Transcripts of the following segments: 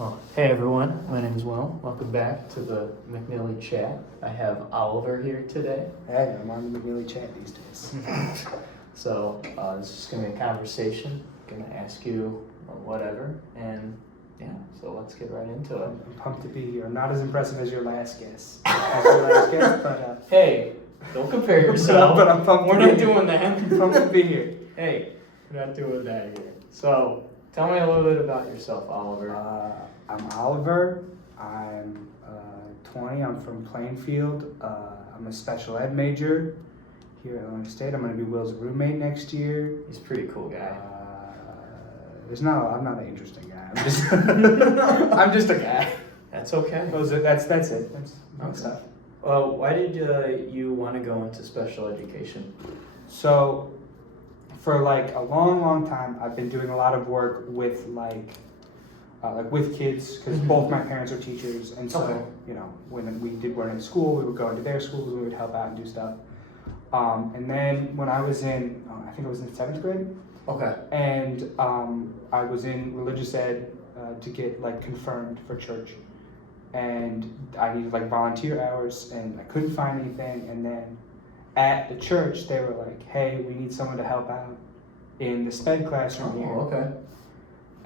Well, hey everyone, my name is Will. Welcome back to the McNilly chat. I have Oliver here today. Hey, I'm on the McNilly chat these days. So this is going to be a conversation. I'm going to ask you whatever, and yeah, so let's get right into it. I'm pumped to be here. I'm not as impressive as your last guest, but Hey, don't compare yourself. but I'm pumped. We're to not be doing that. I'm pumped to be here. Hey, we're not doing that here. So tell me a little bit about yourself, Oliver. I'm Oliver. I'm 20. I'm from Plainfield. I'm a special ed major here at Illinois State. I'm going to be Will's roommate next year. He's a pretty cool guy. I'm not an interesting guy. I'm just I'm just a guy. That's okay. That's it. That's Okay. stuff. Why did you want to go into special education? So, for like a long time, I've been doing a lot of work with with kids because both my parents are teachers, and so Okay. when we weren't in school, we would go into their schools, we would help out and do stuff. And then when I was in, I think I was in 7th grade, Okay. and I was in religious ed to get like confirmed for church, and I needed like volunteer hours, and I couldn't find anything, and then at the church they were like, hey, we need someone to help out in the sped classroom here. Oh, okay.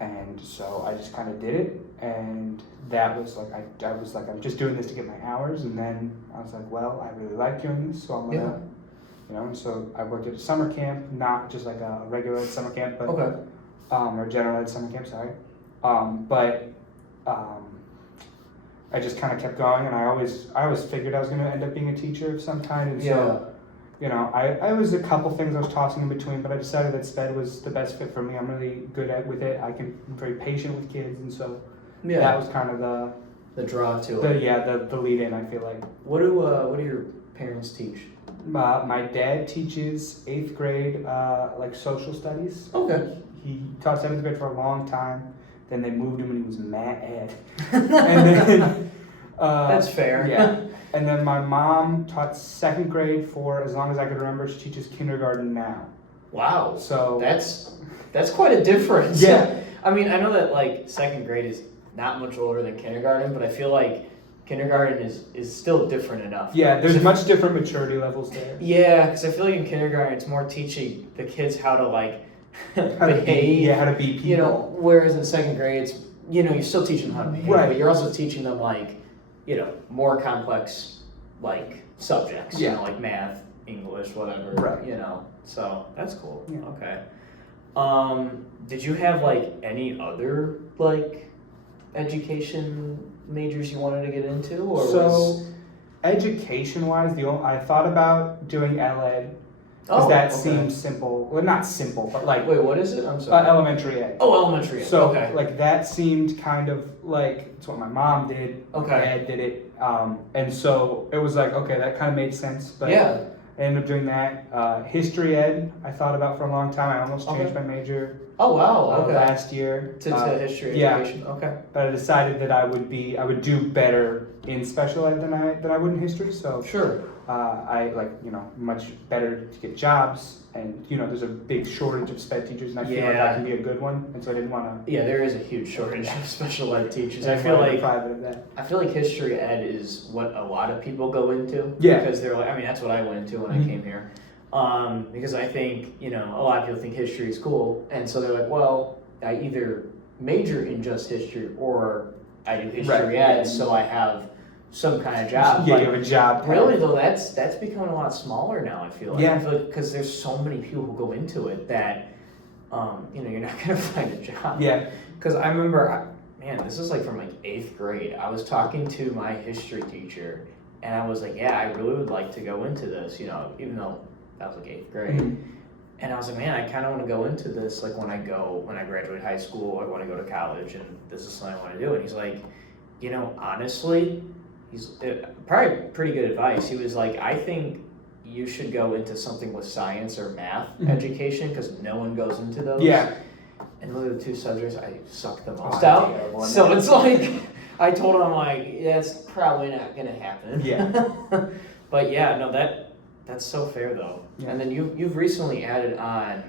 And so I just kind of did it, and that was like I was like, I'm just doing this to get my hours, and then I was like, well, I really like doing this, so I'm gonna and so I worked at a summer camp, not just like a regular summer camp, but Okay. or general ed summer camp, sorry. I just kind of kept going, and I always figured I was going to end up being a teacher of some kind, and so I was a couple things I was tossing in between, but I decided that sped was the best fit for me. I'm really good with it. I'm very patient with kids, and so that was kind of the draw to it. the lead in. I feel like. What do your parents teach? My dad teaches 8th grade like social studies. Okay. He taught 7th grade for a long time. Then they moved him when he was mad. And then That's fair. Yeah. And then my mom taught 2nd grade for as long as I could remember. She teaches kindergarten now. Wow. So that's quite a difference. Yeah. I mean, I know that like 2nd grade is not much older than kindergarten, but I feel like kindergarten is still different enough. Yeah, there's much different maturity levels there. Yeah, because I feel like in kindergarten it's more teaching the kids how to like behave. How to be people. Whereas in 2nd grade it's you're still teaching them how to behave, Right. but you're also teaching them like more complex like subjects. Yeah. Like math, English, whatever. Right. So that's cool. Yeah. Okay. Did you have like any other like education majors you wanted to get into, or education-wise, I thought about doing ed because seems simple. Well, not simple, but like wait, what is it? I'm sorry. Elementary ed. Oh, elementary ed. So okay. like that seemed kind of like it's what my mom did. Okay. My dad did it, and so it was like okay, that kind of made sense. But yeah. I ended up doing that. History ed, I thought about for a long time. I almost changed my major. Oh wow. Okay. Last year to history education. Okay. But I decided that I would do better in special ed than I would in history. So Sure. I much better to get jobs, and there's a big shortage of sped teachers, and I feel like I can be a good one, and so I didn't want to. Yeah, there is a huge shortage of special ed teachers. I feel like history ed is what a lot of people go into. Yeah. Because they're like, I mean, that's what I went into when I came here. Because I think a lot of people think history is cool, and so they're like, well, I either major in just history or I do history ed, so I have some kind of job. Yeah, you have a job. Really though, that's becoming a lot smaller now. I feel like. Yeah. I feel like because there's so many people who go into it that, you're not gonna find a job. Yeah. Because I remember, this is like from like 8th grade. I was talking to my history teacher, and I was like, yeah, I really would like to go into this. Even though that was like 8th grade. Mm-hmm. And I was like, man, I kind of want to go into this, like when I graduate high school, I want to go to college, and this is something I want to do. And he's like, honestly, he's probably pretty good advice. He was like, I think you should go into something with science or math education, because no one goes into those. Yeah. And those are the two subjects I suck the most out. So it's like, I told him, I'm like, that's probably not going to happen. Yeah. But yeah, no, that's so fair though. Yeah. And then you've recently added on.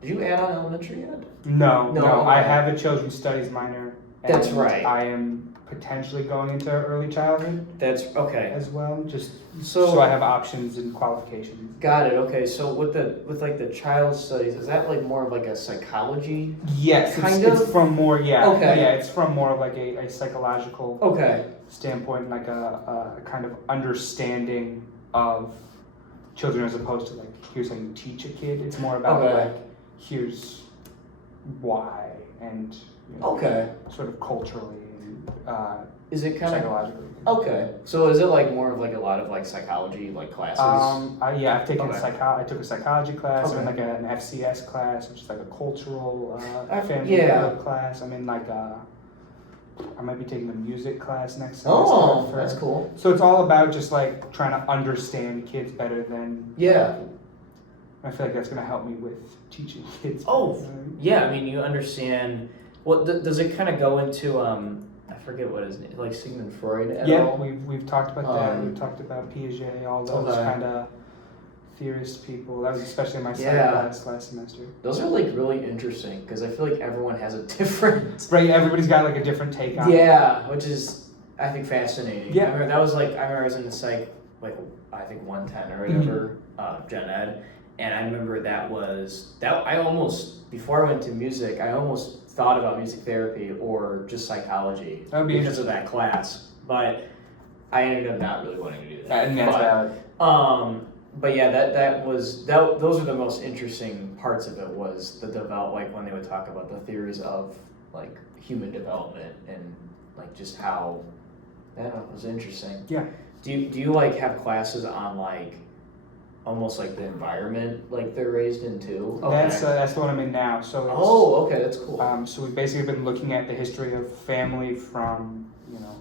Did you add on elementary ed? No. Okay. I have a children's studies minor. And That's right. I am potentially going into early childhood That's okay. as well, just So, so I have options and qualifications. got it. Okay, so with like the child studies, is that like more of like a psychology? Yes, Kind it's of? from more, Okay. yeah, it's from more of like a psychological Okay. standpoint, like a kind of understanding of children as opposed to like, here's how you teach a kid. It's more about Okay. like, here's why, and you know, Okay. sort of culturally and Is it kind of psychologically. okay? So is it like more of like a lot of like psychology like classes? I've taken Okay. I took a psychology class. I'm in Okay. like an FCS class, which is like a cultural family yeah. class. I'm in like I might be taking a music class next semester. Oh, that's cool. So it's all about just like trying to understand kids better than. Yeah. I feel like that's gonna help me with teaching kids. Oh, better. yeah. I mean, you understand. What does it kind of go into? I forget what his name, like Sigmund Freud at Yeah, all. we've talked about that. We've talked about Piaget, all those Okay. kind of theorist people. That was especially in my psych Yeah. class last semester. Those are like really interesting because I feel like everyone has a different. Right, everybody's got like a different take on it. Yeah, which is I think fascinating. Yeah. I remember that was like I remember I was in the psych like I think 110 or whatever, gen ed, and I remember that I almost before I went to music I almost thought about music therapy or just psychology That would be because of that class, but I ended up not really wanting to do that. And that's valid. But yeah, those are the most interesting parts of it was the like when they would talk about the theories of like human development and like just how that was interesting. Yeah. Do you like have classes on like almost like the environment like they're raised in too? Okay. That's the one I'm in now. So it's, Okay, that's cool. so we've basically been looking at the history of family from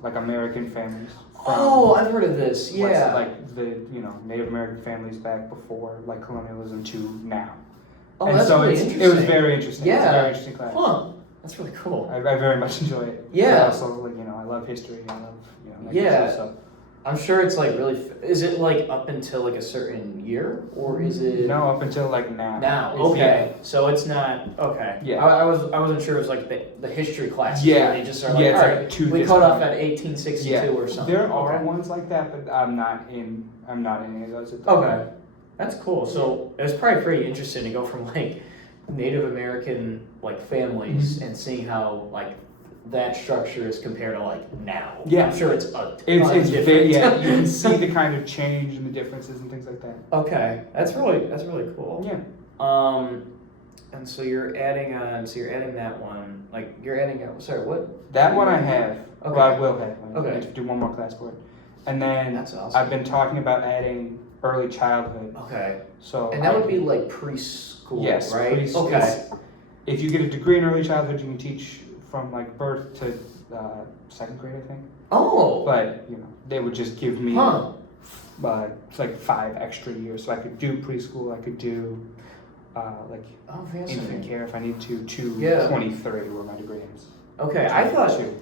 like American families. From I've heard of this. what's, Yeah. like the Native American families back before like colonialism to now. Oh, And that's so really it interesting. was very interesting. It's a Yeah. very interesting class. Huh. That's really cool. I very much enjoy it. Yeah. But also, like, I love history. I love, that kind of Yeah. stuff, so. I'm sure it's like really. Is it like up until like a certain year, or is it No, up until like now. now? It's- Okay, so it's not okay. Yeah. I wasn't sure it was like the history classes. Yeah. Where they just are like, Yeah, it's all like right, two we different- cut off at 1862 Yeah. or something. There are Okay. ones like that, but I'm not in any of those. At the Okay, moment. that's cool. So it was probably pretty interesting to go from like Native American like families and seeing how like that structure is compared to like now. Yeah. I'm sure it's a ton It's different. very, yeah. You can see the kind of change and the differences and things like that. Okay, that's really cool. Yeah. And so you're adding on. So you're adding that one. Like you're adding. Sorry, what? That one I have. Okay. Well, I will have. I Okay. need to do one more class for it. And then That's awesome. I've been talking about adding early childhood. Okay, So and that would be like preschool, yes, right? preschool. Okay. If you get a degree in early childhood, you can teach from like birth to second grade, I think. Oh. But they would just give me Huh. it's like 5 extra years, so I could do preschool. I could do like Oh, infant fascinating. care if I need to Yeah. 23 where my degree ends. Okay, I thought. Two.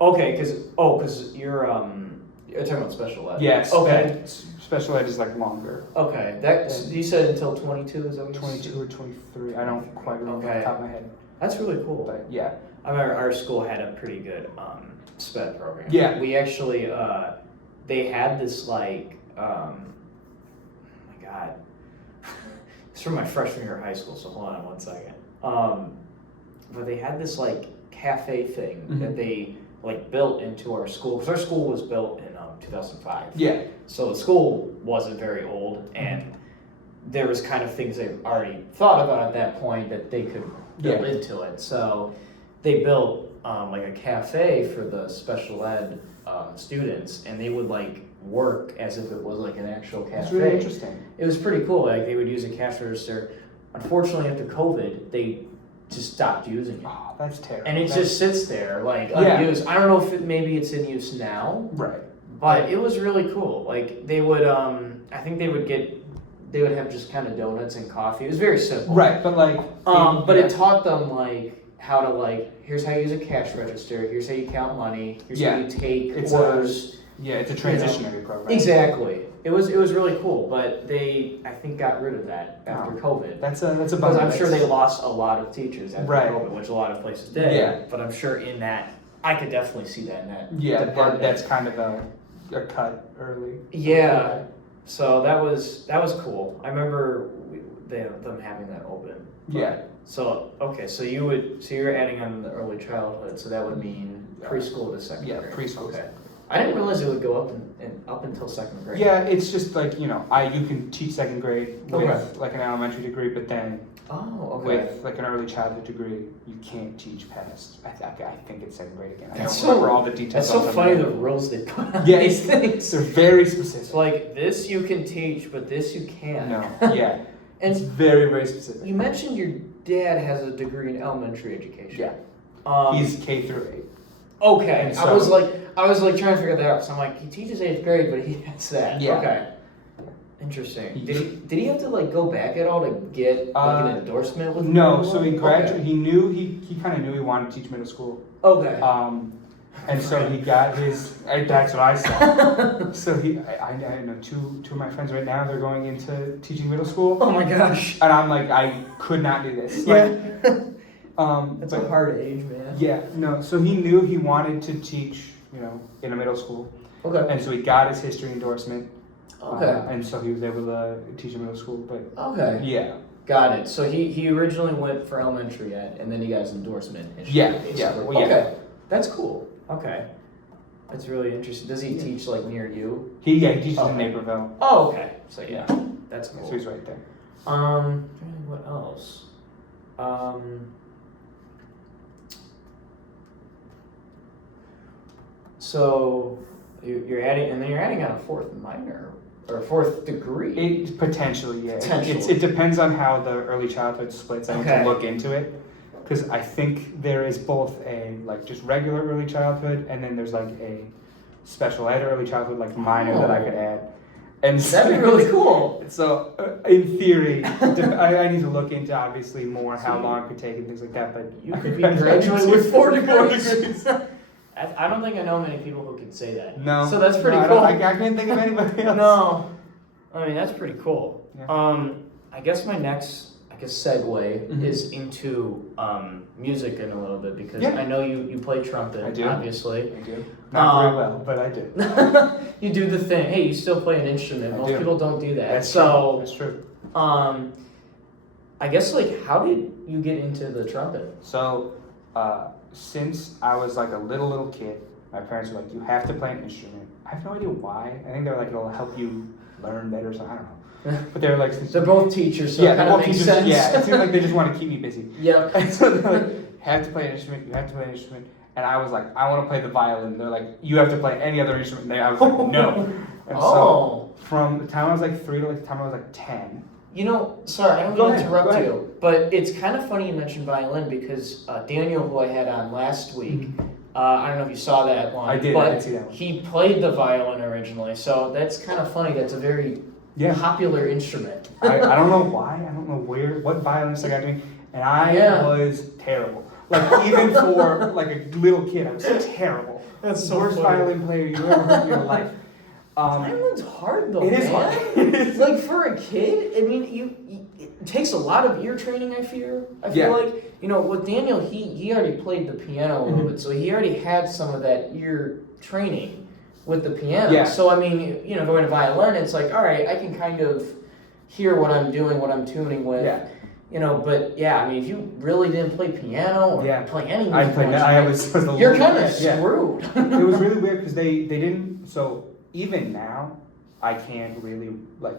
Okay, because you're talking about special ed. Yes. Okay. and special ed is like longer. Okay. That you said until 22 is that what you 22 or 23. I don't quite remember off Okay. the top of my head. That's really cool. But yeah. I remember our school had a pretty good SPED program. Yeah. We actually they had this like oh my god. It's from my freshman year of high school, so hold on one second. But they had this like cafe thing that they like built into our school because our school was built in 2005. Yeah. So the school wasn't very old, and there was kind of things they already thought about at that point that they could build into it. So they built like a cafe for the special ed students, and they would like work as if it was like an actual cafe. It's really interesting. It was pretty cool. Like they would use a cash register. Unfortunately, after COVID, they just stopped using it. Oh, that's terrible. And it That's- just sits there like Yeah. unused. I don't know if maybe it's in use now, Right. but it was really cool. Like they would, I think they would have just kind of donuts and coffee. It was very simple. Right, but like. But it taught them like how to like. Here's how you use a cash register. Here's how you count money. Here's how you take It's orders. it's a transitionary program. Exactly. It was really cool, but they I think got rid of that after COVID. That's a Because bummer. I'm sure they lost a lot of teachers after Right. COVID, which a lot of places did. Yeah. But I'm sure in that I could definitely see that in that Yeah, department. that's kind of a cut early. Yeah. So that was cool. I remember them having that open. Yeah. So okay, so you're adding on the early childhood, so that would mean preschool to second grade. Yeah, preschool. Okay. I didn't realize it would go up until second grade. Yeah, it's just like, you can teach second grade with Okay. like an elementary degree, but then Oh, okay. with like an early childhood degree, you can't teach past. I think it's second grade again. I That's don't remember all the details. That's so off the funny top the of my head. rules they put on Yeah, these things. They're very It's specific. like this you can teach, but this you can't. No, yeah, And it's very, very specific. you mentioned your dad has a degree in elementary education. Yeah, he's K through 8. Okay. And I was like trying to figure that out. So I'm like, he teaches 8th grade, but he has that. Yeah. Okay. Interesting. Did he have to like go back at all to get like an endorsement with? No, so he graduated. Okay. He knew he kind of knew he wanted to teach middle school. Okay. And so he got his. That's what I said. So I know two of my friends right now. They're going into teaching middle school, Oh my gosh. and I'm like, I could not do this. Yeah. That's That's a hard age, man. Yeah, no. So he knew he wanted to teach, in a middle school, Okay. and so he got his history endorsement. Okay. And so he was able to teach in middle school, but Okay. yeah. Got it. So he originally went for elementary ed, and then he got his endorsement. in history, Yeah, basically. yeah, well, yeah. Okay. That's cool. Okay. That's really interesting. Does he teach like near you? He teaches in Okay. Naperville, Oh, okay. So yeah, that's so cool. he's right there. What else? So you're adding, and then you're adding on a fourth minor or a fourth degree. It potentially, yeah. Potentially. It depends on how the early childhood splits. I need Okay. to look into it because I think there is both a like just regular early childhood, and then there's like a special ed early childhood like minor that I could add. And That'd be really cool. So, in theory, I need to look into obviously more how So long it could take and things like that. But You could be graduating with 4 degrees. I don't think I know many people who can say that. No. So that's pretty no, cool. I can't think of anybody else. No. I mean, that's pretty cool. Yeah. I guess my next, segue Mhm. is into music in a little bit because Yeah. I know you play trumpet, I do. obviously. I do. Not very well, but I do. You do the thing. Hey, you still play an instrument. I Most do. people don't do that. That's so, true. That's true. I guess how did you get into the trumpet? So, since I was like a little kid, my parents were like, "You have to play an instrument." I have no idea why. I think they're like, "It'll help you learn better." So I don't know. But they're like, They're both teachers, so yeah, it they're kind of both makes teachers. sense. Yeah, it seems like they just want to keep me busy. Yep. And so they're like, "You have to play an instrument. You have to play an instrument." And I was like, "I want to play the violin." They're like, "You have to play any other instrument." And I was like, "No." And so Oh. from the time I was like 3 to like the time I was like 10. Sorry, I don't Go mean to ahead, interrupt go ahead. you, but it's kind of funny you mentioned violin because Daniel, who I had on last week, I don't know if you saw that one. I did. But I did see that one. he played the violin originally, so that's kind of funny. That's a very Yeah. popular instrument. I don't know why. I don't know what violinist I got to me, and I Yeah. was terrible. Like even for like a little kid, I was terrible. That's The worst violin player you ever heard in your life. Violin's hard though, It is man. hard. It is. Like for a kid, I mean, it takes a lot of ear training. I feel Yeah. like with Daniel, he already played the piano a little bit, so he already had some of that ear training with the piano. Yeah. So I mean, going to violin, it's like, all right, I can kind of hear what I'm doing, what I'm tuning with. Yeah. But yeah, I mean, if you really didn't play piano or Yeah. play any I musical played. I was instrument, the you're little kind of kid. Yeah. screwed. It was really weird because they didn't. So even now, I can't really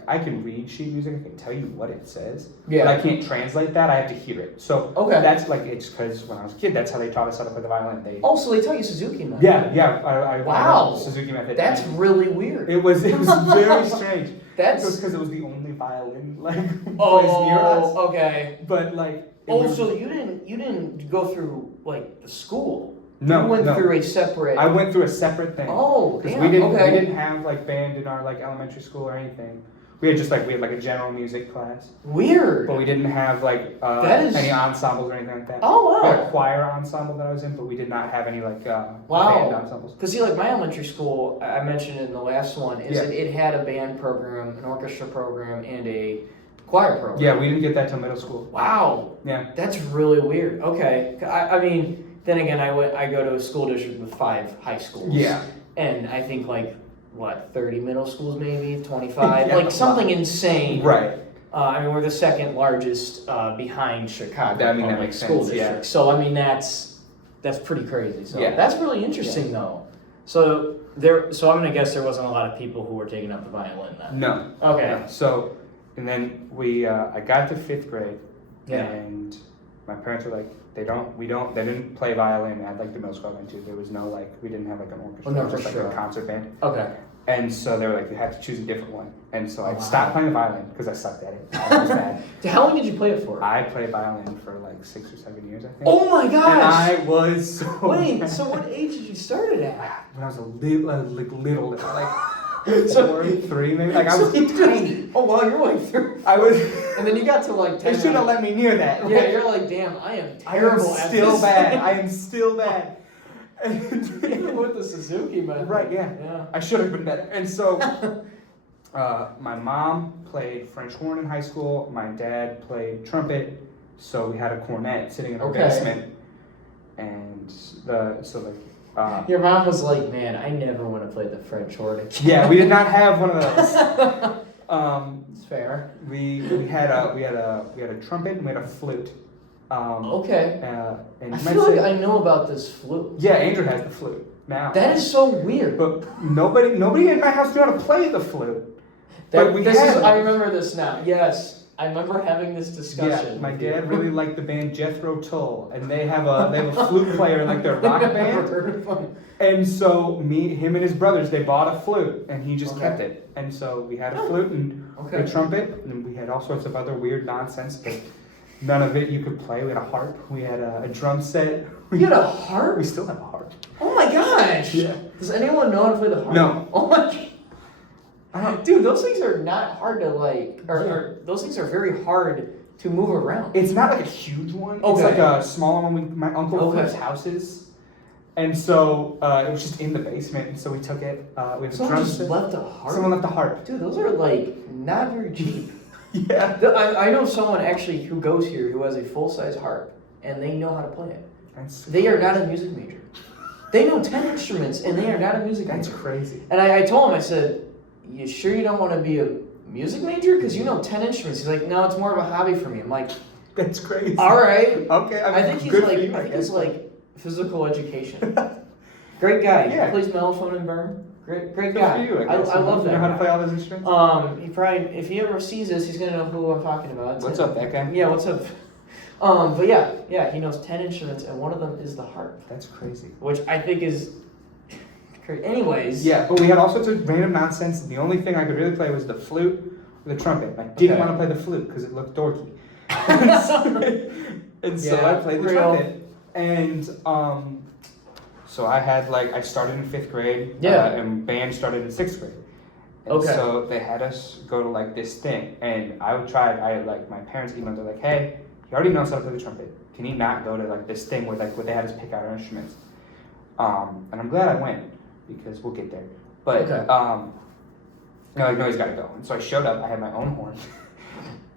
I can read sheet music. I can tell you what it says. Yeah. But I can't translate that. I have to hear it. So Okay. that's it's because when I was a kid, that's how they taught us how to play the violin. Oh, so they taught you Suzuki method? Yeah. I Wow. learned Suzuki method. That's and really weird. it was very strange. That's because it was the only violin place near us. okay. But it Oh, was- so you didn't go through the school? No, you went no. through a separate. I went through a separate thing. Oh, Because damn. we didn't okay. have band in our elementary school or anything. We had just we had a general music class, Weird. but we didn't have That is- any ensembles or anything like that. Oh We had a wow. choir ensemble that I was in, but we did not have any Wow. band ensembles. Because my elementary school, I mentioned in the last one, is Yeah. that it had a band program, an orchestra program, and a choir program. Yeah, we didn't get that till middle school. Wow. Yeah. That's really weird. Okay. I mean, then again, I go to a school district with 5 high schools. Yeah. And I think 30 middle schools maybe, 25, Yeah, something insane. Right. I mean, we're the second largest behind Chicago. I mean, that public makes school sense, district. yeah. So I mean, that's pretty crazy. So Yeah. that's really interesting though. So I'm gonna guess there wasn't a lot of people who were taking up the violin then. No. Okay. No. So, and then I got to 5th grade, Yeah. and my parents were like, they didn't play violin at the middle school I went to. There was no we didn't have an orchestra, No, it was for just sure. a concert band. Okay. And so they were like, you have to choose a different one. And so I Wow. stopped playing the violin because I sucked at it. I was bad. How long did you play it for? I played violin for 6 or 7 years, I think. Oh my And gosh! I was so Wait, bad. so what age did you start it at? When I was a little, So- 4, 3 maybe. I was tiny. Oh wow, you're like 3. I was. And then you got to 10. They shouldn't have let me near that. Yeah, you're like, damn, I am I am terrible at still this. bad. I am still bad. Even with the Suzuki method. Right, yeah. Yeah. I should have been better. And so, my mom played French horn in high school. My dad played trumpet. So we had a cornet sitting in our Okay. basement. And Your mom was like, man, I never want to play the French horn again. yeah, we did not have one of those. It's fair. We had a trumpet and we had a flute. Okay. And I you might feel say, like I know about this flute. yeah, Andrew has the flute now. That is so weird. But nobody in my house knew how to play the flute. But we this had is, I remember this now. Yes, I remember having this discussion. Yeah, my with you. dad really liked the band Jethro Tull, and they have a flute player in their rock Never band. heard of them. And so him and his brothers, they bought a flute, and he just Okay. kept it. And so we had a flute and Okay. a trumpet, and we had all sorts of other weird nonsense, but none of it you could play. We had a harp, we had a drum set. You had a harp? We still have a harp. Oh my gosh! Yeah. Does anyone know how to play the harp? No. Oh my god. Dude, those things are not hard to or those things are very hard to move around. It's not a huge one. It's Okay. a smaller one. My uncle Okay. flips houses. And so it was just in the basement, and so we took it. We have a Someone drum just set. left a harp. Someone left a harp. Dude, those are not very cheap. Yeah. I know someone actually who goes here who has a full-size harp, and they know how to play it. They are not a music major. They know 10 instruments, and they are not a music That's major. crazy. And I told him, I said, you sure you don't want to be a music major? Because you know 10 instruments. He's like, no, it's more of a hobby for me. I'm like, That's crazy. all right. Okay. I think he's good like, for you, I think guess. he's like physical education. Great guy. Yeah. He plays mellophone and berm. Great Good guy. for you, I guess. I love You that know how to guy. play all those instruments? He probably, if he ever sees this, he's gonna know who I'm talking about. It's What's him. up, that guy? Yeah, what's up? But yeah, he knows 10 instruments, and one of them is the harp, That's crazy. which I think is crazy. Anyways. Yeah, but we had all sorts of random nonsense. The only thing I could really play was the flute or the trumpet. I didn't Okay. want to play the flute because it looked dorky. and so Yeah, I played the real. trumpet. And so I started in 5th grade. Yeah. And band started in 6th grade. And Okay. so they had us go to this thing. And my parents emailed, they're like, hey, he already knows how to play the trumpet. Can he not go to this thing where they had us pick out our instruments? And I'm glad I went because we'll get there. But Okay. no, he's got to go. And so I showed up. I had my own horn,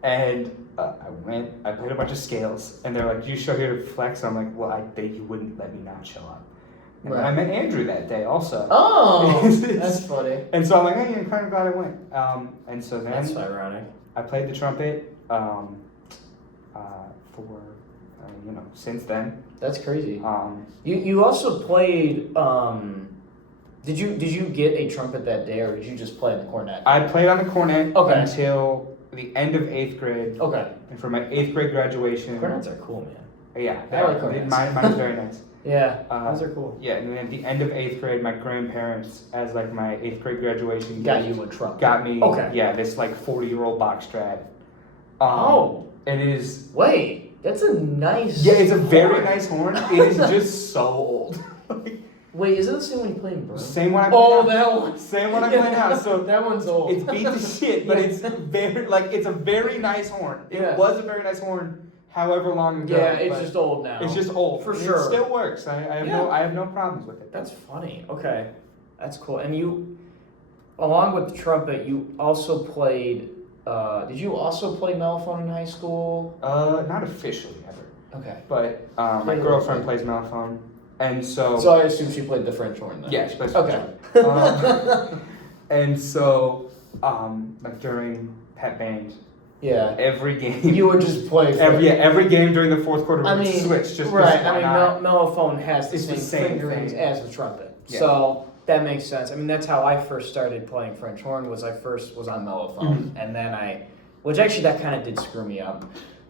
and I went. I played a bunch of scales, and they're like, "You show here to flex." And I'm like, "Well, you wouldn't let me not show up." And then I Right. met Andrew that day also. Oh, that's funny. And so I'm like, "Hey, I'm kind of glad I went." And so then That's ironic. I played the trumpet for since then. That's crazy. Um, You also played. Did you get a trumpet that day, or did you just play in the cornet? I played on the cornet Okay. until the end of 8th grade. Okay. And for my 8th grade graduation, Cornets are cool, man. yeah, I like cornets. Mine is very nice. Yeah, Uh, those are cool. Yeah, and then at the end of 8th grade, my grandparents, as my 8th grade graduation Got gift, you a trumpet. got me, Okay. yeah, this 40-year-old box strat. Oh, It is, wait, that's a nice. yeah, it's a very horn. nice horn. It is just so old. Wait, is it the same one you play in Burn? Same one I play Oh, now. that one. Same one I play now. So that one's old. it's beat to shit, but Yeah. it's it's a very nice horn. It Yeah. was a very nice horn, however long ago. Yeah, it's but just old now. it's just old. For And sure. It still works. I Yeah. have no problems with it. That's funny. Okay, that's cool. And you, along with the trumpet, you also played. Did you also play mellophone in high school? Not officially ever. Okay. But my girlfriend plays mellophone, and so. So I assume she played the French horn then. Yeah, she plays. Okay. And so, like during pep band. Yeah. Every game. You would just play. Every game during the fourth quarter. We would switch. Just right. Mellophone has the same fingerings thing as the trumpet, yeah. So that makes sense. I mean, that's how I first started playing French horn. I first was on mellophone, and then which actually that kind of did screw me up,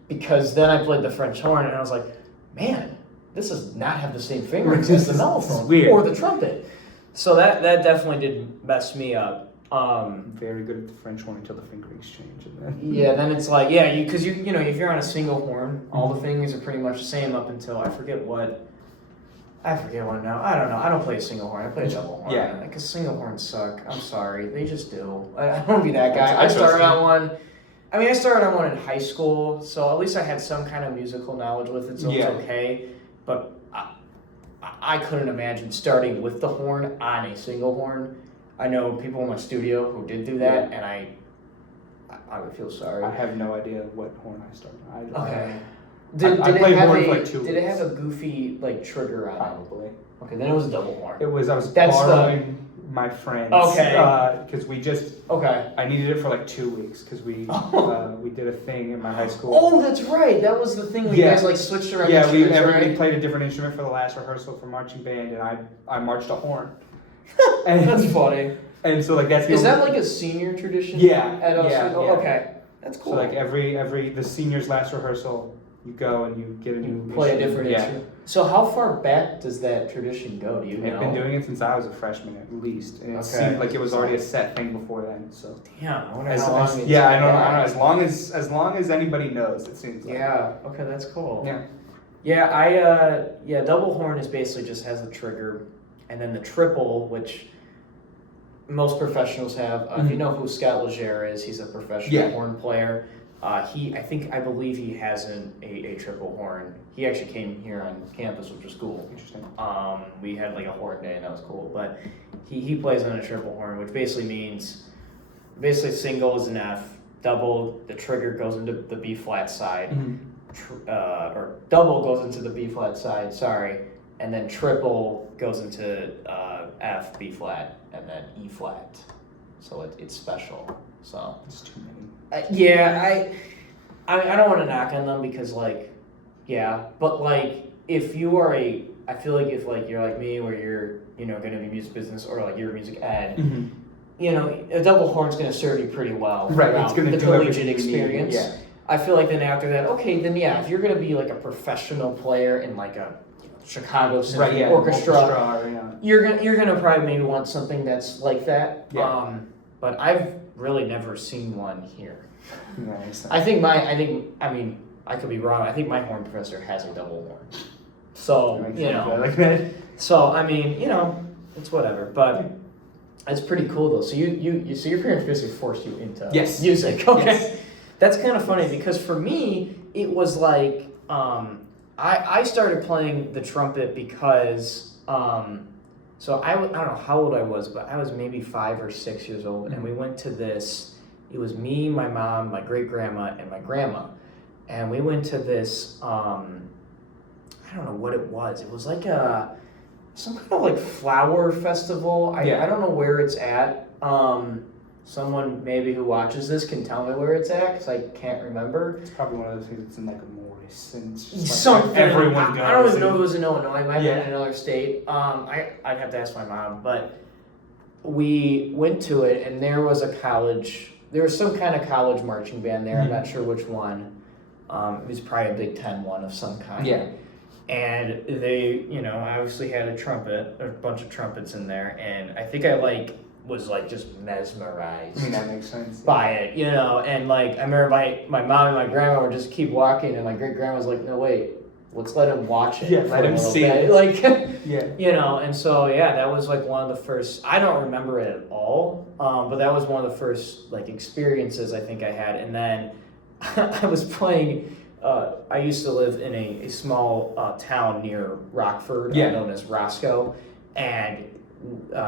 because then I played the French horn, and I was like, man, this does not have the same fingerings as the mellophone or the trumpet. So that definitely did mess me up. Very good at the French horn until the fingerings change, and then then it's like because you know if you're on a single horn, all the fingerings are pretty much the same up until I forget what now. I don't know. I don't play a single horn. I play a double horn. Yeah. Because single horns suck. I'm sorry. They just do. I don't want to be that guy. I started on one. I mean, I started on one in high school, so at least I had some kind of musical knowledge with it, so it was okay. But I couldn't imagine starting with the horn on a single horn. I know people in my studio who did do that, and I would feel sorry. I have no idea what horn I started. Okay. I played horn for like 2 weeks. Did it have a goofy trigger on it? Probably. Okay, then it was a double horn. I was borrowing my friend's. Okay. Because we just. Okay. I needed it for like 2 weeks because we did a thing in my high school. Oh, that's right. That was the thing where you guys switched around. Yeah, everybody played a different instrument for the last rehearsal for marching band, and I marched a horn. And, that's funny. And so that's is that like a senior tradition? Yeah. Okay, that's cool. So like every the seniors' last rehearsal, you go and you get a new play a different instrument. So how far back does that tradition go? Do you know? I've been doing it since I was a freshman at least, and it seemed like it was already a set thing before then. So damn, I wonder how long. I don't know. As long as anybody knows, it seems like. Yeah. Okay, that's cool. Yeah. Yeah, double horn is basically just has a trigger, and then the triple, which most professionals have. If you know who Scott Legere is, he's a professional horn player. I believe he has a triple horn. He actually came here on campus, which was cool. Interesting. We had like a horn day, and that was cool. But he plays on a triple horn, which basically means single is an F, double the trigger goes into the B flat side, or double goes into the B flat side. Sorry, and then triple goes into F, B flat, and then E flat. So it's special. So it's too many. I don't want to knock on them because but if you are I feel like if you're like me where you're going to be music business or like you're music ed, a double horn's going to serve you pretty well. Right, it's going to the collegiate experience. Yeah. I feel like then after that, if you're going to be like a professional player in like a Chicago Symphony Orchestra, you're gonna probably maybe want something that's like that. Yeah. But I've really never seen one here. Nice. I could be wrong. I think my horn professor has a double horn. So it's whatever. But it's pretty cool though. So so your parents basically forced you into music. Okay. Yes. That's kind of funny because for me it was like I started playing the trumpet because so I don't know how old I was, but I was maybe 5 or 6 years old, and we went to this. It was me, my mom, my great grandma, and my grandma, and we went to this. I don't know what it was. It was like some kind of like flower festival. I don't know where it's at. Someone maybe who watches this can tell me where it's at because I can't remember. It's probably one of those things that's in like a Morris and it's just something. Everyone goes. I don't even know if it was in Illinois. It might have been in another state. I'd have to ask my mom. But we went to it, and there was a college. There was some kind of college marching band there. I'm not sure which one. It was probably a Big Ten one of some kind. Yeah. And they, obviously had a bunch of trumpets in there, and I think I was just mesmerized. I mean, that makes sense. By it, and I remember my mom and my grandma would just keep walking, and my great grandma was like, "No, wait, let's let him watch it. Yeah, let him see it. And so that was one of the first. I don't remember it at all, but that was one of the first experiences I think I had. And then I was playing. I used to live in a small town near Rockford, known as Roscoe, and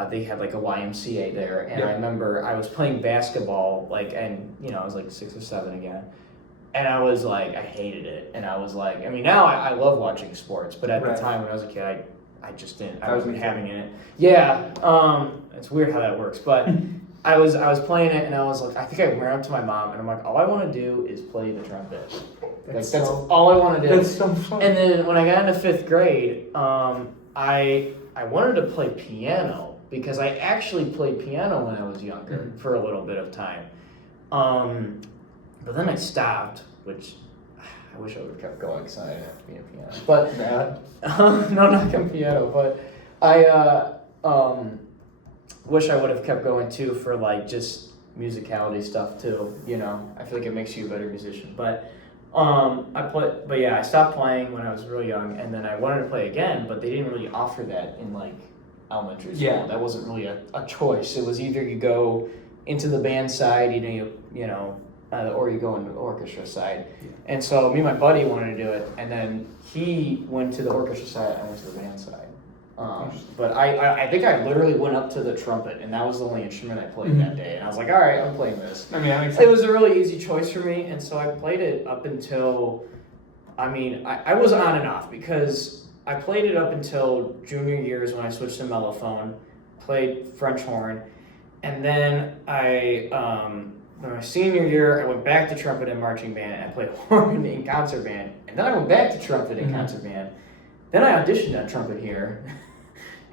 they had a YMCA there, and I remember I was playing basketball, and I was 6 or 7 again, And I was like, I hated it. And I was like, I mean, now I love watching sports, but at Right. the time when I was a kid, I just didn't. I That was wasn't me having it. Yeah. It's weird how that works, but I was playing it, and I was like, I think I ran up to my mom, and I'm like, all I want to do is play the trumpet. That's all I want to do. That's so fun. And then when I got into 5th grade, I wanted to play piano because I actually played piano when I was younger for a little bit of time. But then I stopped, which I wish I would have kept going because I didn't have to be in piano. But no, not on piano. But I wish I would have kept going too for like just musicality stuff too. You know, I feel like it makes you a better musician. But I stopped playing when I was real young, and then I wanted to play again, but they didn't really offer that in like elementary school. Yeah. That wasn't really a choice. It was either you go into the band side, or you go into the orchestra side. Yeah. And so me and my buddy wanted to do it, and then he went to the orchestra side, and I went to the band side. But I think I literally went up to the trumpet, and that was the only instrument I played that day. And I was like, all right, I'm playing this. I mean, that makes It sense. was a really easy choice for me, and so I played it up until, I was on and off because I played it up until junior years when I switched to mellophone, played French horn, and then in my senior year, I went back to trumpet and marching band, and I played horn in concert band, and then I went back to trumpet and concert band. Then I auditioned on trumpet here,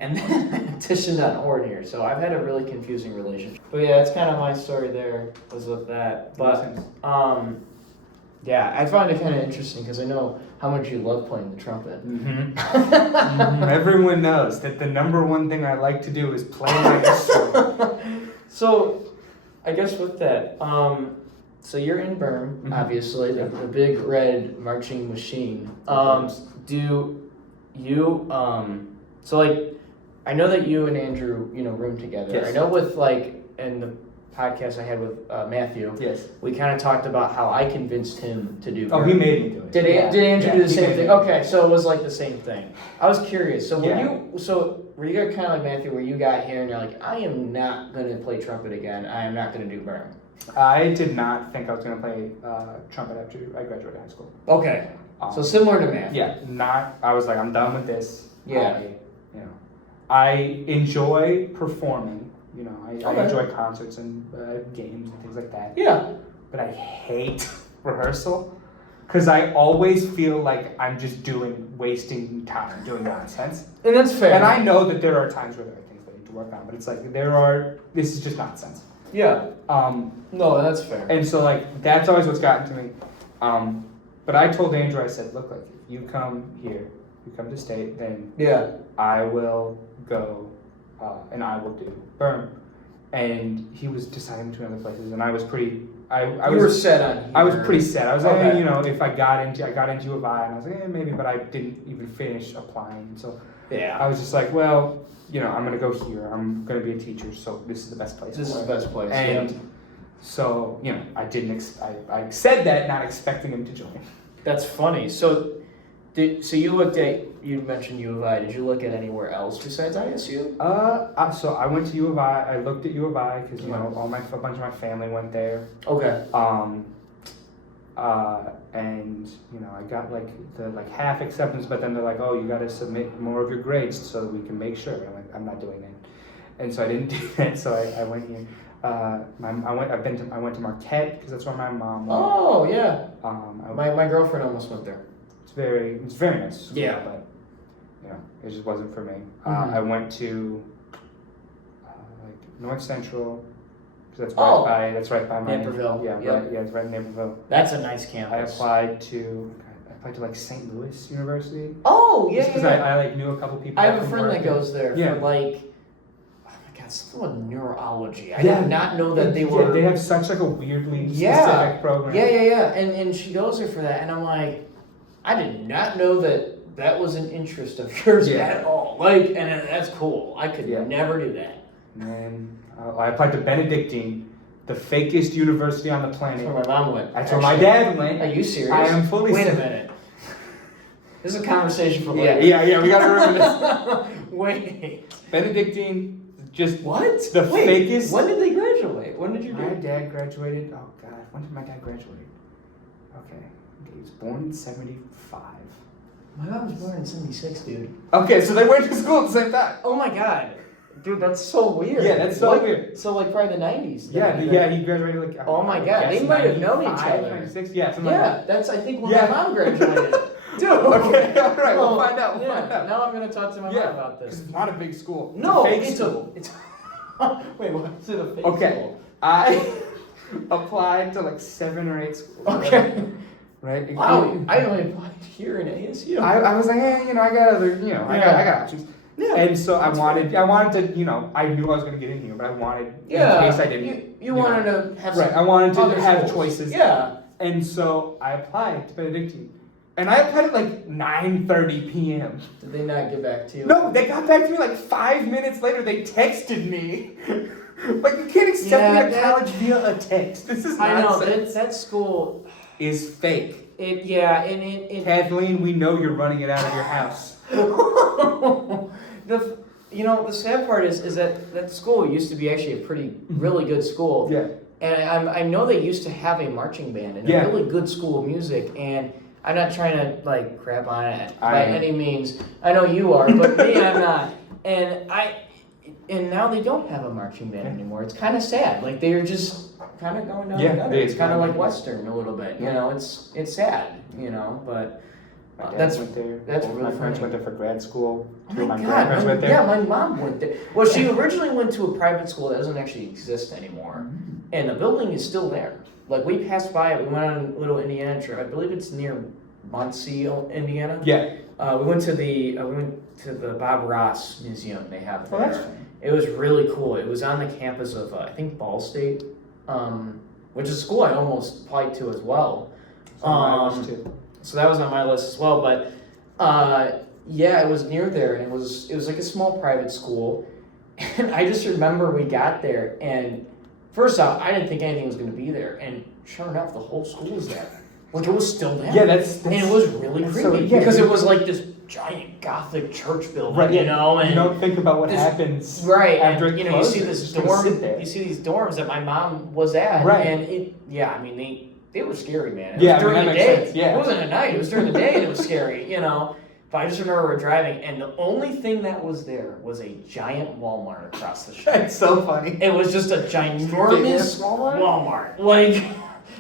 and then I auditioned on horn here. So I've had a really confusing relationship. But yeah, that's kind of my story there, was with that. But yeah, I find it kind of interesting because I know how much you love playing the trumpet. Everyone knows that the number one thing I like to do is play my instrument. So, I guess with that, so you're in Bern, obviously, the big red marching machine. Do you, so like, I know that you and Andrew, room together. Yes. I know with like, in the podcast I had with Matthew, Yes. we kind of talked about how I convinced him to do Oh, Bern. he made me do it. Did Andrew do the he same made thing? me. Okay, so it was like the same thing. I was curious. So Yeah. were you kind of like Matthew, where you got here and you're like, I am not going to play trumpet again. I am not going to do Bern. I did not think I was going to play trumpet after I graduated high school. Okay, so similar to Matthew. Yeah, I was like, I'm done with this. Yeah. I enjoy performing. I Okay. enjoy concerts and games and things like that. Yeah. But I hate rehearsal because I always feel like I'm just wasting time doing nonsense. And that's fair. And I know that there are times where there are things that I need to work on, but it's like this is just nonsense. Yeah. No, that's fair. And so like that's always what's gotten to me. But I told Andrew, I said, look, like if you come here, you come to state, then Yeah. I will go and I will do Bern. And he was deciding between other places, and I was pretty. You were set on here. I was pretty set. I was like, Okay. if I got into U of I, and I was like, maybe, but I didn't even finish applying. So Yeah. I was just like, well, I'm gonna go here. I'm gonna be a teacher, so this is the best place. This is for the it. best place. And so, I didn't. I said that not expecting him to join. That's funny. So you mentioned U of I. Did you look at anywhere else besides ISU? So I went to U of I. I looked at U of I because a bunch of my family went there. Okay. And I got like the half acceptance, but then they're like, oh, you got to submit more of your grades so that we can make sure. And I'm like, I'm not doing that. And so I didn't do that. So I went here. I went to Marquette because that's where my mom went. Oh yeah. My My girlfriend almost went there. It's very nice. School, Yeah. But it just wasn't for me. Mhm. I went to North Central because Oh. that's right by my Naperville. Yeah, Yep. right. Yeah, it's right in Naperville. That's a nice I campus. applied to like St. Louis University. Oh yeah. Just because I knew a couple people. I have a from friend that working. goes there Yeah. for like, oh my god, something with neurology. I Yeah. did not know that they were. They have such like a weirdly Yeah. specific program. Yeah. And she goes there for that, and I'm like, I did not know that was an interest of yours Yeah. at all. Like, and that's cool. I could Yeah. never do that. And then I applied to Benedictine, the fakest university on the That's planet. where my mom went. That's where my actually. dad went. Are you serious? I am fully Wait a serious. minute. This is a conversation for Yeah, later. we gotta remember this. Wait. Benedictine, just What? the Wait, fakest. when did they graduate? When did you My graduate? dad graduated. Oh God, when did my dad graduate? Okay, he was born in 75. My mom was born in 76, dude. Okay, so they went to school at the same time. Oh my god. Dude, that's so weird. Yeah, that's so weird. So like probably the 90s. Yeah, he graduated like. Oh my I god, guess they might have known each 95, other. 96, yeah, something Yeah, like that. that's I think when Yeah. my mom graduated. Dude. Okay, all right, we'll Oh, find out. We'll yeah, find out. now I'm gonna talk to my mom about Because this. it's not a big school. No, a fake it's school. it's wait, what is it a fake Okay, school? I applied to like 7 or 8 schools. Okay. Right. Wow, I only applied here in ASU. I was like, hey, I got other, I got options. Yeah. And so I That's wanted to, I knew I was going to get in here, but I wanted, in case I didn't. You wanted to have some Right, I wanted to other have schools. choices. Yeah. And so I applied to Benedictine. And I applied at like 9:30 p.m. Did they not get back to you? No, they got back to me like 5 minutes later. They texted me. Like, you can't accept me at college via a text. This is nonsense. I know, that school is fake. it Kathleen, we know you're running it out of your house. the sad part is that school used to be actually a really good school. Yeah. And I know they used to have a marching band and a really good school of music, and I'm not trying to like crap on it by any means. I know you are, but me, I'm not. And now they don't have a marching band anymore. It's kind of sad. Like they're just kind of going down the gutter. It's kind of like Western a little bit. You know, it's sad. But My dad that's went there. that's Both really my parents funny. went there for grad school. Oh Two of my my God, grandparents went there. yeah, my mom went there. Well, she originally went to a private school that doesn't actually exist anymore, and the building is still there. Like we passed by it, we went on a little Indiana trip. I believe it's near Muncie, Indiana. Yeah. We went to the Bob Ross Museum they have there. Oh, that's fun. It was really cool. It was on the campus of I think Ball State, which is a school I almost applied to as well. So that was on my list as well. But it was near there, and it was like a small private school. And I just remember we got there, and first off, I didn't think anything was going to be there, and sure enough, the whole school was there. Like it was still there. Yeah, that's and it was really creepy because it was like this giant Gothic church building, right, and you don't think about what happens right after and, it you closes. see this You're just gonna sit dorm, there. you see these dorms that my mom was at, Right. and they were scary, man. It Yeah, was during that the makes day. sense, yeah. It wasn't at night. It was during the day, and it was scary, But I just remember we were driving, and the only thing that was there was a giant Walmart across the street. That's so funny. It was just a ginormous Walmart? Walmart. Like,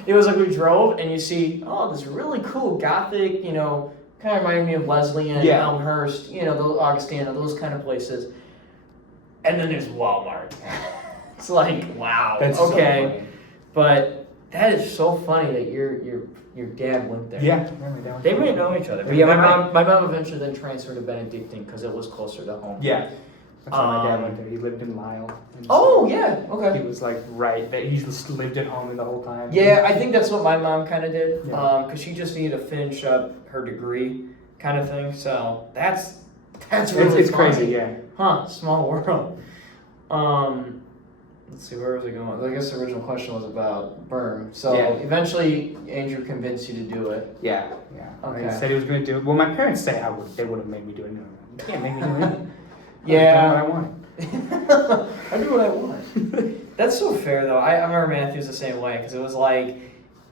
it was like we drove, and you see, this really cool Gothic, kind of reminded me of Wesleyan, Elmhurst, the Augustana, those kind of places. And then there's Walmart. It's like, wow, That's okay. so funny. But that is so funny that your dad went there. Yeah. They may know each other. But yeah, my mom eventually then transferred to Benedictine because it was closer to home. Yeah. That's why my dad went there. He lived in Lisle. And Oh, yeah, okay. He was like he just lived at home the whole time. Yeah, I think that's what my mom kind of did, Yeah. because she just needed to finish up her degree, kind of thing. So that's really it's funny. crazy, yeah. Huh? Small world. Let's see, where was I going? I guess the original question was about Berm. So eventually, Andrew convinced you to do it. Yeah. Okay. He said he was going to do it. Well, my parents say they would have made me do it. No, you can't make me do it. Yeah. I do what I want. I do what I want. That's so fair, though. I remember Matthew's the same way, because it was like,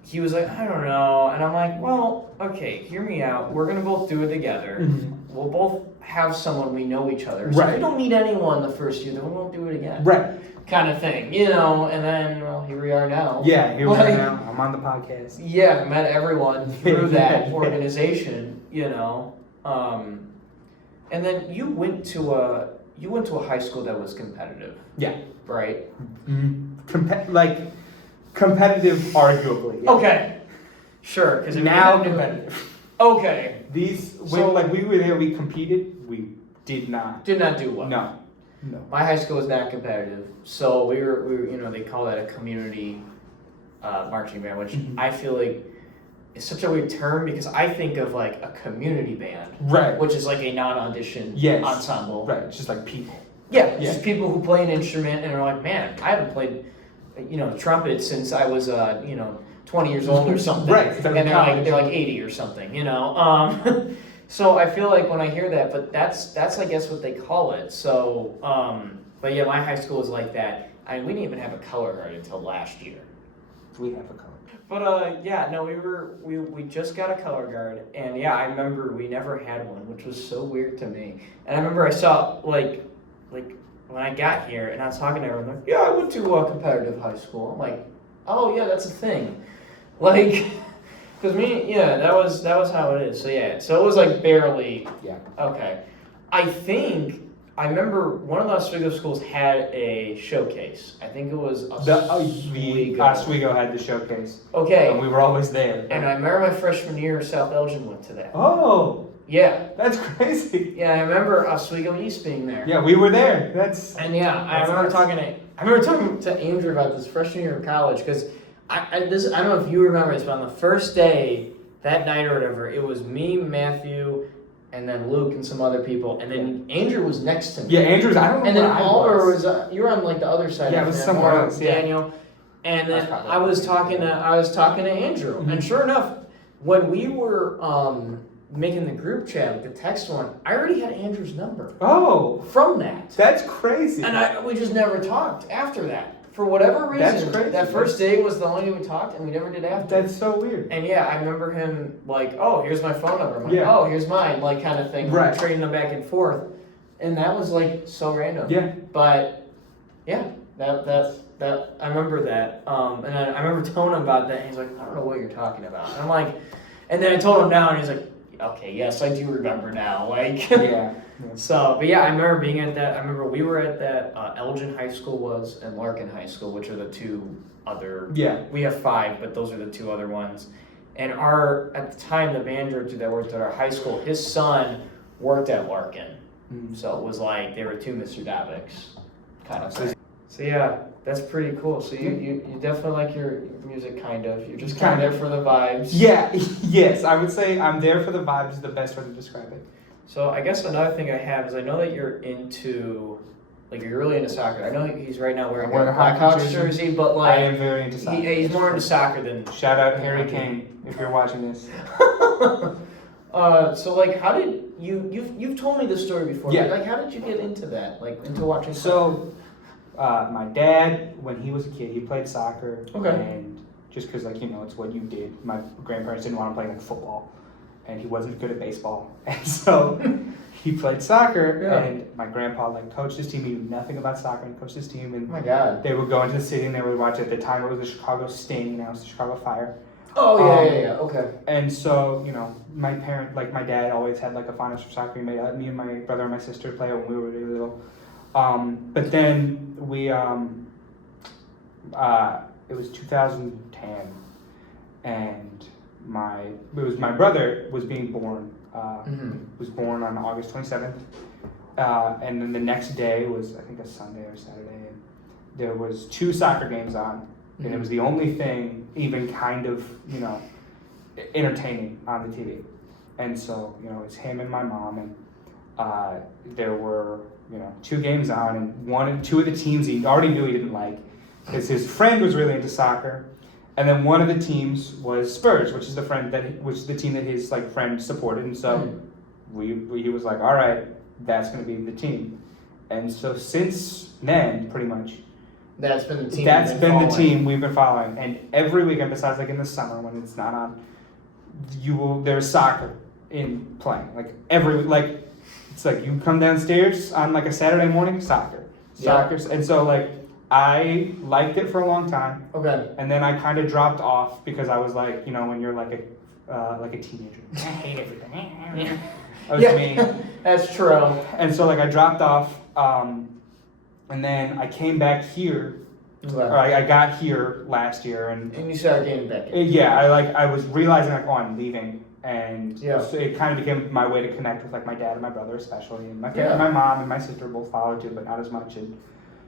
he was like, I don't know. And I'm like, well, okay, hear me out. We're going to both do it together. Mm-hmm. We'll both have someone we know each other. So if we don't meet anyone the first year, then we won't do it again. Right. Kind of thing, and then, well, here we are now. Yeah, here we are now. I'm on the podcast. Yeah, I met everyone through that organization, and then you went to a high school that was competitive. Yeah. Right? Competitive, arguably. Yeah. Okay. Sure, because now competitive. Okay. When we were there, we competed. We did not. Did not do well. No. My high school was not competitive, so we were they call that a community marching band, which I feel like is such a weird term because I think of like a community band, right? Which is like a non-audition ensemble, right? It's just like people. Yeah, just people who play an instrument and are like, man, I haven't played, trumpet since I was 20 years old or something, right? And they're like 80 or something, So I feel like when I hear that, but that's I guess what they call it. So, but yeah, my high school was like that. I mean, we didn't even have a color guard until last year. we have a color. But yeah, no, we just got a color guard, and yeah, I remember we never had one, which was so weird to me. And I remember I saw like when I got here, and I was talking to everyone, like, yeah, I went to a competitive high school. I'm like, oh yeah, that's a thing, like, because that was how it is. So yeah, so it was like barely. Yeah. Okay, I remember one of the Oswego schools had a showcase. I think it was Oswego had the showcase. Okay. And we were always there. And I remember my freshman year, South Elgin went to that. Oh. Yeah. That's crazy. Yeah, I remember Oswego East being there. Yeah, we were there. I remember talking to Andrew about this freshman year of college because I don't know if you remember this, but on the first day, that night or whatever, it was me, Matthew, and then Luke and some other people, and then Andrew was next to me. Yeah, Andrew's. I don't know. And then where Oliver was. You were on like the other side. Yeah, it was somewhere else. Yeah. Daniel, and then I was talking to Andrew, Mm-hmm. and sure enough, when we were making the group chat, like the text one, I already had Andrew's number. Oh, from that. That's crazy. And we just never talked after that. For whatever reason, That's crazy. that first day was the only day we talked, and we never did after. That's so weird. And yeah, I remember him like, oh, here's my phone number. I'm like, Yeah. oh, here's mine, like kind of thing. Right. Trading them back and forth. And that was like so random. Yeah. But yeah, that I remember that. And I remember telling him about that, and he's like, I don't know what you're talking about. And I'm like, and then I told him now, and he's like, okay, yes, I do remember now. Like, Yeah. So, but yeah, I remember being at that. I remember we were at that. Elgin High School was, and Larkin High School, which are the two other. Yeah. We have 5, but those are the 2 other ones. And at the time, the band director that worked at our high school, his son worked at Larkin. Mm. So it was like they were 2 Mr. Davics, kind of thing. So yeah, that's pretty cool. So you definitely like your music, kind of. You're just kind of there for the vibes. Yeah. Yes, I would say I'm there for the vibes. Is the best way to describe it. So I guess another thing I have is I know that you're into, like you're really into soccer. I know he's right now wearing a Blackhawks jersey, but like I am very into soccer. He's more into soccer than. Shout out Harry Kane if you're watching this. So like, how did you've told me this story before? Yeah. Like, how did you get into that? Like, into watching soccer? So, my dad, when he was a kid, he played soccer. Okay. And just because, like, it's what you did. My grandparents didn't want to play like football, and he wasn't good at baseball, and so he played soccer. Yeah. And my grandpa like coached his team. He knew nothing about soccer, and coached his team. And Oh my God. they would go into the city and they would watch. At the time, it was the Chicago Sting. Now it's the Chicago Fire. Oh yeah. Okay. And so, my dad always had like a fondness for soccer. He made me and my brother and my sister play it when we were really little. But then it was 2010, and my brother was being born. Was born on August 27th, and then the next day was, I think, a Sunday or Saturday, and there was 2 soccer games on. And it was the only thing even kind of, entertaining on the TV. And so, it's him and my mom, and there were, 2 games on, and 2 of the teams he already knew he didn't like, because his friend was really into soccer, and then one of the teams was Spurs, which is the team that his friend supported, and so he was like, all right, that's going to be the team. And so since then, pretty much, That's been the team. the team we've been following, and every weekend, besides like in the summer when it's not on, there's soccer in playing. It's like you come downstairs on like a Saturday morning, soccer, and so I liked it for a long time. Okay. And then I kind of dropped off because I was like, when you're like a teenager, I hate everything. That was me. That's true. And so I dropped off. And then I came back here, or I got here last year, and you started getting back in. Yeah, I was realizing I'm leaving, and so it kind of became my way to connect with my dad and my brother especially, and my mom and my sister both followed too, but not as much, and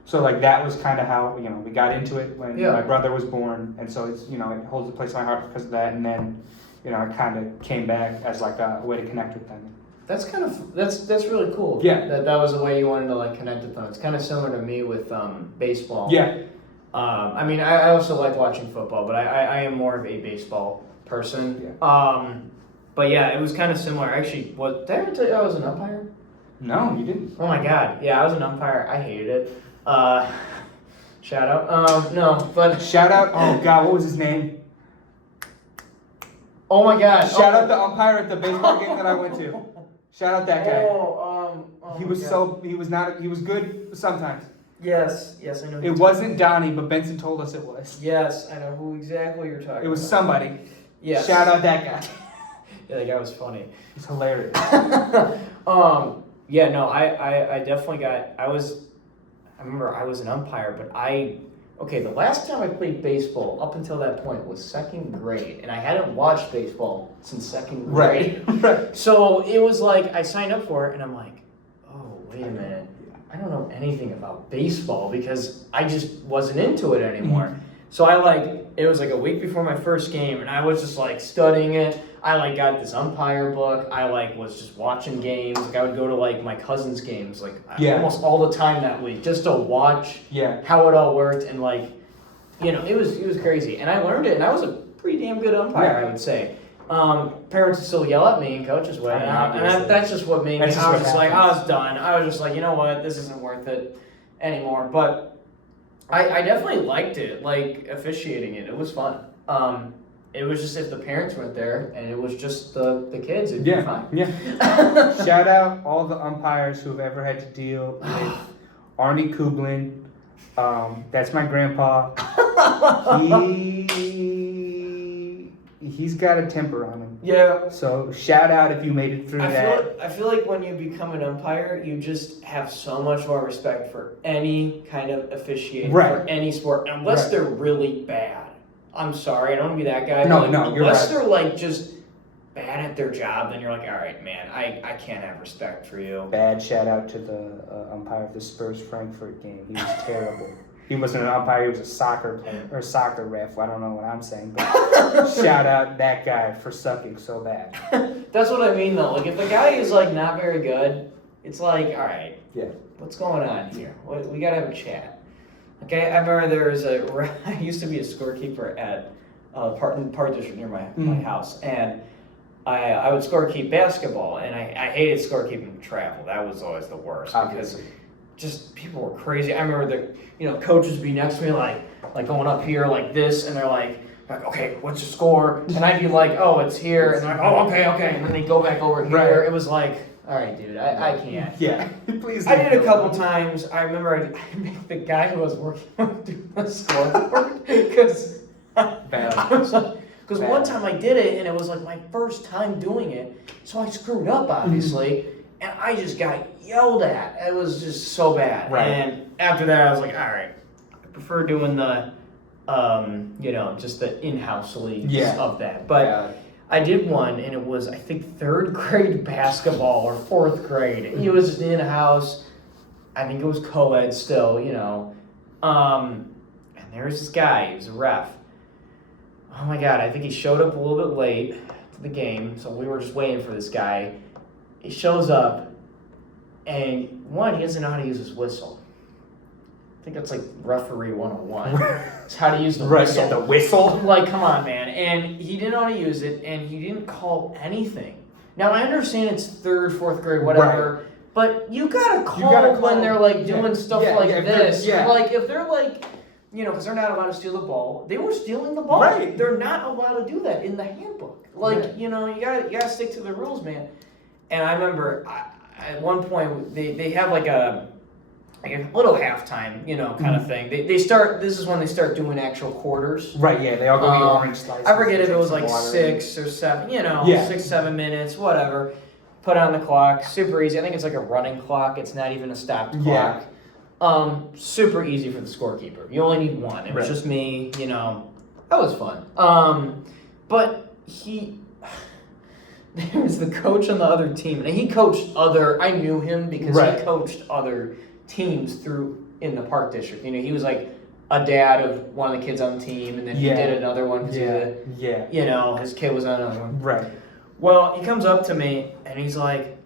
so that was kind of how we got into it when my brother was born, and so it's it holds a place in my heart because of that, and then I kind of came back as a way to connect with them. That's kind of that's really cool. Yeah. That was the way you wanted to connect with them. It's kind of similar to me with baseball. Yeah. I mean, I also like watching football, but I am more of a baseball person. Yeah. But yeah, it was kind of similar. Actually, did I ever tell you I was an umpire? No, you didn't. Oh my God. Yeah, I was an umpire. I hated it. Shout out. No, but Shout out. Oh God, what was his name? oh my gosh. Shout out the umpire at the baseball game that I went to. Shout out that guy. Oh He was he was good sometimes. Yes, I know. It wasn't Donnie, but Benson told us it was. Yes, I know who exactly you're talking about. It was somebody. Yes. Shout out that guy. Yeah, that guy was funny. He's hilarious. Yeah, no, I definitely got, I remember I was an umpire, but the last time I played baseball up until that point was second grade, and I hadn't watched baseball since second grade. Right. So it was like, I signed up for it, and I'm like, oh, wait a minute. I don't know anything about baseball because I just wasn't into it anymore. Mm-hmm. So it was like a week before my first game, and I was just like studying it. I like got this umpire book. I like was just watching games. Like I would go to like my cousin's games like almost all the time that week just to watch how it all worked, and like, it was crazy. And I learned it, and I was a pretty damn good umpire, I would say. Parents would still yell at me and coaches would, and that's just what made me. I was just like, I was done. I was just like, you know what, this isn't worth it anymore. But I definitely liked it, like officiating it. It was fun. It was just if the parents weren't there and it was just the kids, it'd be fine. Yeah. Shout out all the umpires who have ever had to deal with Arnie Kublin. That's my grandpa. He's got a temper on him. Yeah. So shout out if you made it through that. I feel like when you become an umpire, you just have so much more respect for any kind of officiating for any sport, unless they're really bad. I'm sorry, I don't want to be that guy. No, you're unless right. they're like just bad at their job, then you're like, all right, man, I can't have respect for you. Bad shout out to the umpire of the Spurs Frankfurt game. He was terrible. He wasn't an umpire, he was a soccer player, or soccer ref. I don't know what I'm saying, but shout out that guy for sucking so bad. That's what I mean, though. Like, if the guy is, like, not very good, it's like, all right, what's going on here? We gotta have a chat. Okay, I remember I used to be a scorekeeper at Park District near my house, and I would scorekeep basketball, and I hated scorekeeping travel. That was always the worst. Obviously. Because just people were crazy. I remember coaches would be next to me like going up here like this, and they're like, okay, what's your score? And I'd be like, oh, it's here, and they're like, oh, okay, and then they go back over here. Right. It was like, all right, dude, I can't. Yeah, please. I did a couple times. I remember I'd make the guy who was working with do the scoreboard because one time I did it, and it was like my first time doing it, so I screwed up obviously. And I just got yelled at. It was just so bad. Right. And after that, I was like, all right, I prefer doing the, just the in-house leagues of that. But I did one, and it was, I think, 3rd grade basketball or 4th grade. It was just in-house. I think it was co-ed still, And there was this guy. He was a ref. Oh, my God. I think he showed up a little bit late to the game, so we were just waiting for this guy. He shows up, and he doesn't know how to use his whistle. I think that's like referee 101. It's how to use the whistle. Yeah, the whistle? Like, come on, man. And he didn't know how to use it, and he didn't call anything. Now, I understand it's 3rd, 4th grade, whatever, but you gotta call when they're like doing stuff like this. Like, if they're like, because they're not allowed to steal the ball. They were stealing the ball. Right. They're not allowed to do that in the handbook. Like, you gotta stick to the rules, man. And I remember at one point they have like a little halftime, kind of thing. This is when they start doing actual quarters. Right, yeah, they all go the orange slices. I forget if it was like 6 or 7, 6, 7 minutes, whatever. Put on the clock, super easy. I think it's like a running clock. It's not even a stopped clock. Super easy for the scorekeeper. You only need one. It was just me, that was fun. But there was the coach on the other team, and he coached I knew him because he coached other teams in the Park District. He was like a dad of one of the kids on the team, and then he did another one because his kid was on another one. Right. Well, he comes up to me, and he's like,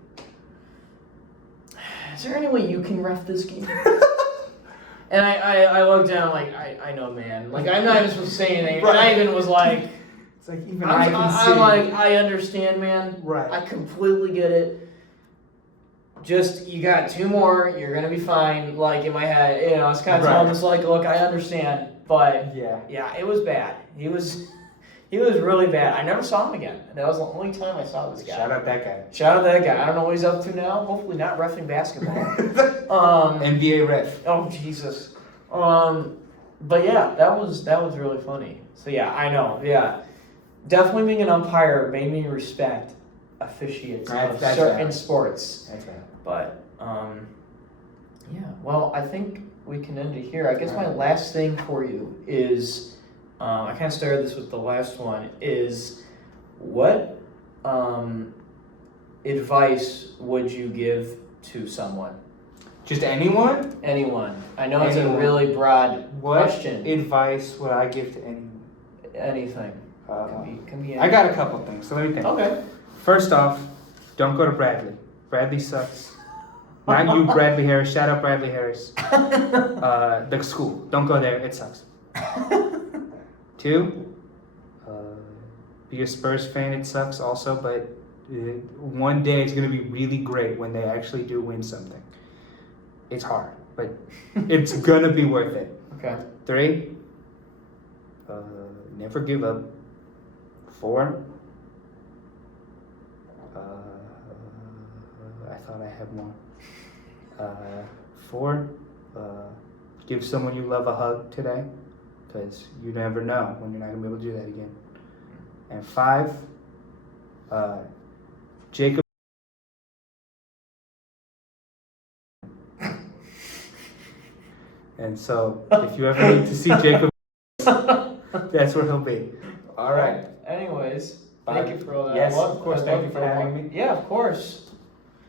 is there any way you can ref this game? And I looked down like, I know, man. Like, I'm not even supposed to say anything. And I even was like, it's like even I can see. I'm like, I understand, man. Right. I completely get it. just you got 2 more, you're gonna be fine. Like in my head, I was kind of telling this like, look, I understand, but yeah, it was bad. He was really bad. I never saw him again. That was the only time I saw this guy. Shout out that guy. Shout out that guy. I don't know what he's up to now. Hopefully not reffing basketball. NBA ref. Oh Jesus. But yeah, that was really funny. So yeah, I know. Yeah, definitely being an umpire made me respect officiates of certain sports. That's right. But yeah. Well, I think we can end it here. I guess my last thing for you is, I kind of started this with the last one. Is what advice would you give to someone? Just anyone? Anyone. I know it's a really broad question. What advice would I give to anyone? Anything. Can be anything. I got a couple things, so let me think. Okay. First off, don't go to Bradley. Bradley sucks. Not you, Bradley Harris. Shout out Bradley Harris. The school. Don't go there. It sucks. 2, be a Spurs fan. It sucks also, but one day it's going to be really great when they actually do win something. It's hard, but it's going to be worth it. Okay. 3, never give up. 4, I thought I had more. 4, give someone you love a hug today, because you never know when you're not going to be able to do that again. And 5, Jacob. And so, if you ever need to see Jacob, that's where he'll be. All right. Anyways, thank you for all that. Yes, of course. Thank you for having me. Yeah, of course.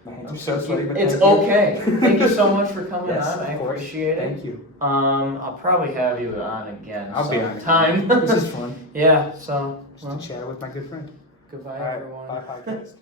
My hands are so sweaty, but it's thank you. okay. Thank you so much for coming Yes, on. I of course. appreciate it. Thank you. I'll probably have you on again. I'll be on time. This is fun. Yeah. So. Just to chat with my good friend. Goodbye, All right. everyone. Bye, podcast.